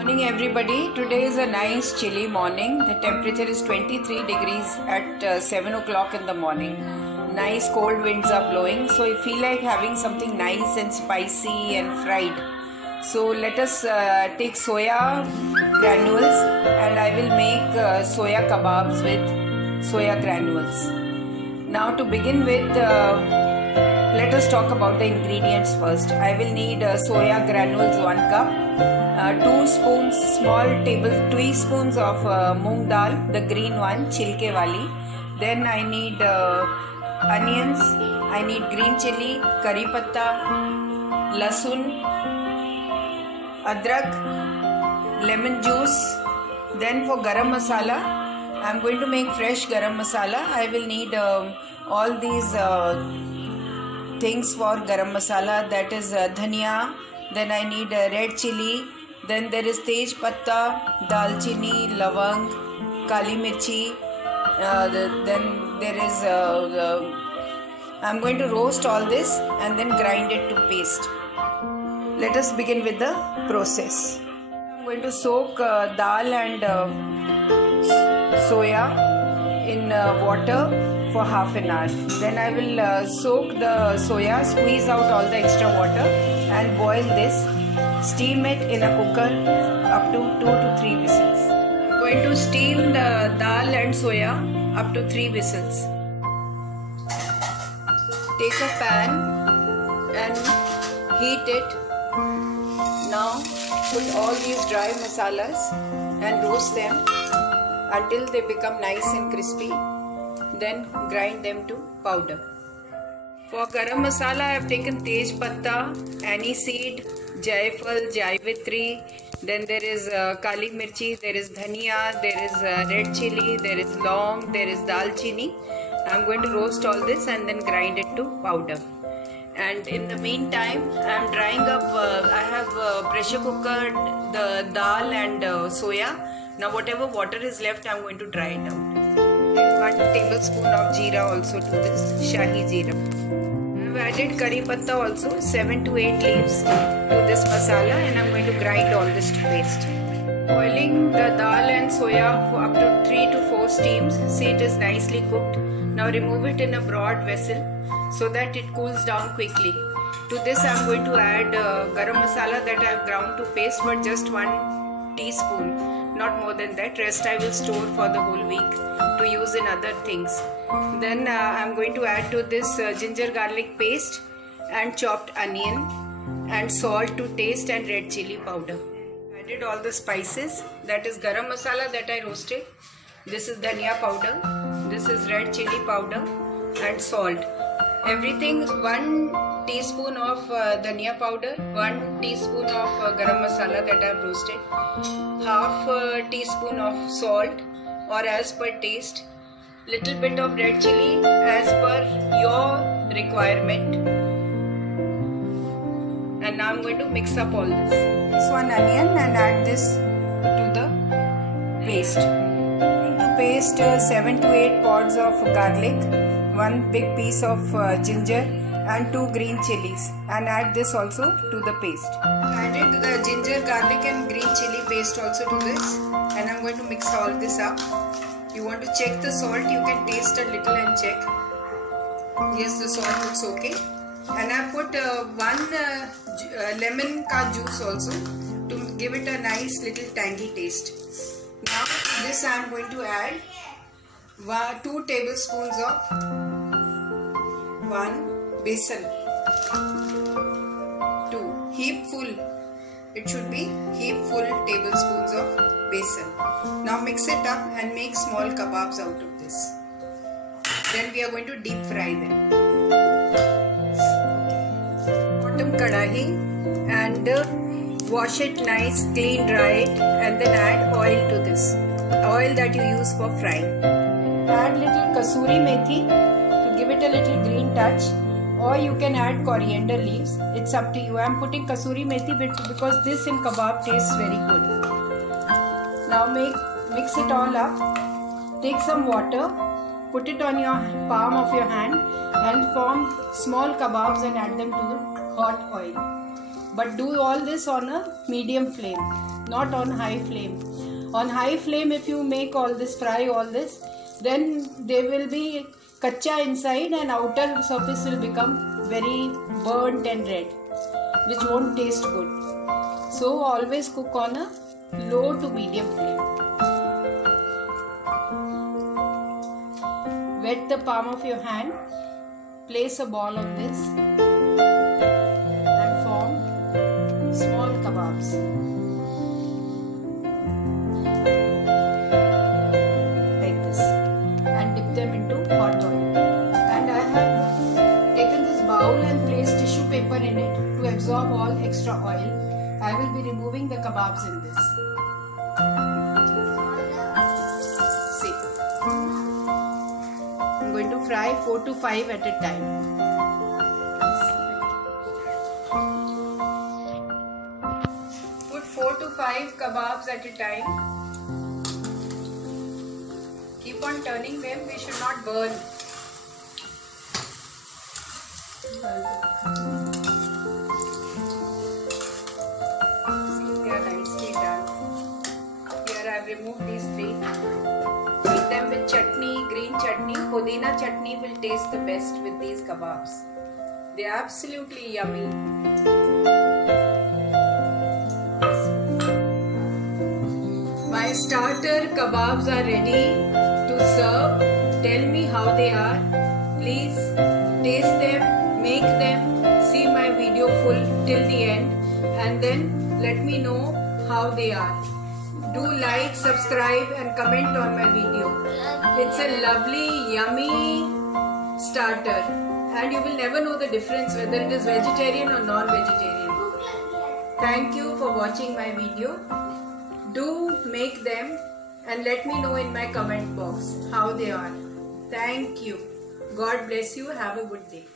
Morning everybody. Today is a nice chilly morning. The temperature is 23 degrees at 7 o'clock in the morning. Nice cold winds are blowing, so I feel like having something nice and spicy and fried. So let us take soya granules and I will make soya kebabs with soya granules. Now to begin with, let us talk about the ingredients first. I will need soya granules 1 cup, 2 spoons, small teaspoons of moong dal, the green one, chilke wali. Then I need onions, I need green chili, curry patta, lasun, adrak, lemon juice. Then for garam masala, I am going to make fresh garam masala. I will need all these things for garam masala, that is dhania, then I need red chili, then there is tej patta, dalchini, lavang, kali mirchi, then there is I am going to roast all this and then grind it to paste. Let us begin with the process. I am going to soak dal and soya in water for half an hour. Then I will soak the soya, squeeze out all the extra water and boil this. Steam it in a cooker up to 2 to 3 whistles. I am going to steam the dal and soya up to 3 whistles. Take a pan and heat it. Now put all these dry masalas and roast them until they become nice and crispy. Then grind them to powder. For garam masala, I have taken tej patta, aniseed, jaifal, jaivitri. Then there is kali mirchi, there is dhania, there is red chili, there is long, there is dalchini. I am going to roast all this and then grind it to powder. And in the meantime, I am drying up. I have pressure cookered the dal and soya. Now whatever water is left, I am going to dry it out. 1 tablespoon of jeera also to this, shahi jeera. I have added curry patta also, 7 to 8 leaves to this masala, and I am going to grind all this to paste. Boiling the dal and soya for up to 3 to 4 steams. See, it is nicely cooked. Now remove it in a broad vessel so that it cools down quickly. To this I am going to add garam masala that I have ground to paste, but just 1 teaspoon, not more than that. Rest I will store for the whole week to use in other things. Then I am going to add to this ginger garlic paste and chopped onion and salt to taste and red chili powder. Added all the spices, that is garam masala that I roasted. This is dhania powder, this is red chili powder and salt. Everything 1 teaspoon of dhania powder, 1 teaspoon of garam masala that I have roasted, half teaspoon of salt or as per taste, little bit of red chili as per your requirement. And now I am going to mix up all this. This 1 onion and add this to the paste. To paste 7 to 8 pods of garlic, 1 big piece of ginger and 2 green chilies, and add this also to the paste. Added the ginger, garlic and green chili paste also to this, and I am going to mix all this up. You want to check the salt, you can taste a little and check. Yes, the salt looks okay. And I put 1 lemon ka juice also to give it a nice little tangy taste. Now to this I am going to add 2 tablespoons of 1 besan. 2 heap full. It should be heap full tablespoons of besan. Now mix it up and make small kebabs out of this. Then we are going to deep fry them. Bottom kadahi and wash it nice, clean, dry it, and then add oil to this. Oil that you use for frying. Add little kasuri methi to give it a little green touch, or you can add coriander leaves. It's up to you. I am putting kasuri methi because this in kebab tastes very good. Now mix it all up. Take some water, put it on your palm of your hand and form small kebabs and add them to the hot oil. but do all this on a medium flame, not on high flame. On high flame, if you make all this, fry all this, then they will be kacha inside and outer surface will become very burnt and red, which won't taste good. So always cook on a low to medium flame. Wet the palm of your hand, place a ball on this and form small kebabs. Like this, and dip them into hot oil. And I have taken this bowl and placed tissue paper in it to absorb all extra oil. I will be removing the kebabs in this. See, I'm going to fry 4 to 5 at a time. Put 4 to 5 kebabs at a time. Keep on turning them, we should not burn. Remove these 3. Eat them with chutney, green chutney. Pudina chutney will taste the best with these kebabs. They are absolutely yummy. My starter kebabs are ready to serve. Tell me how they are. Please taste them, make them, see my video full till the end, and then let me know how they are. Do like, subscribe and comment on my video. It's a lovely, yummy starter and you will never know the difference whether it is vegetarian or non-vegetarian. Thank you for watching my video. Do make them and let me know in my comment box how they are. Thank you. God bless you. Have a good day.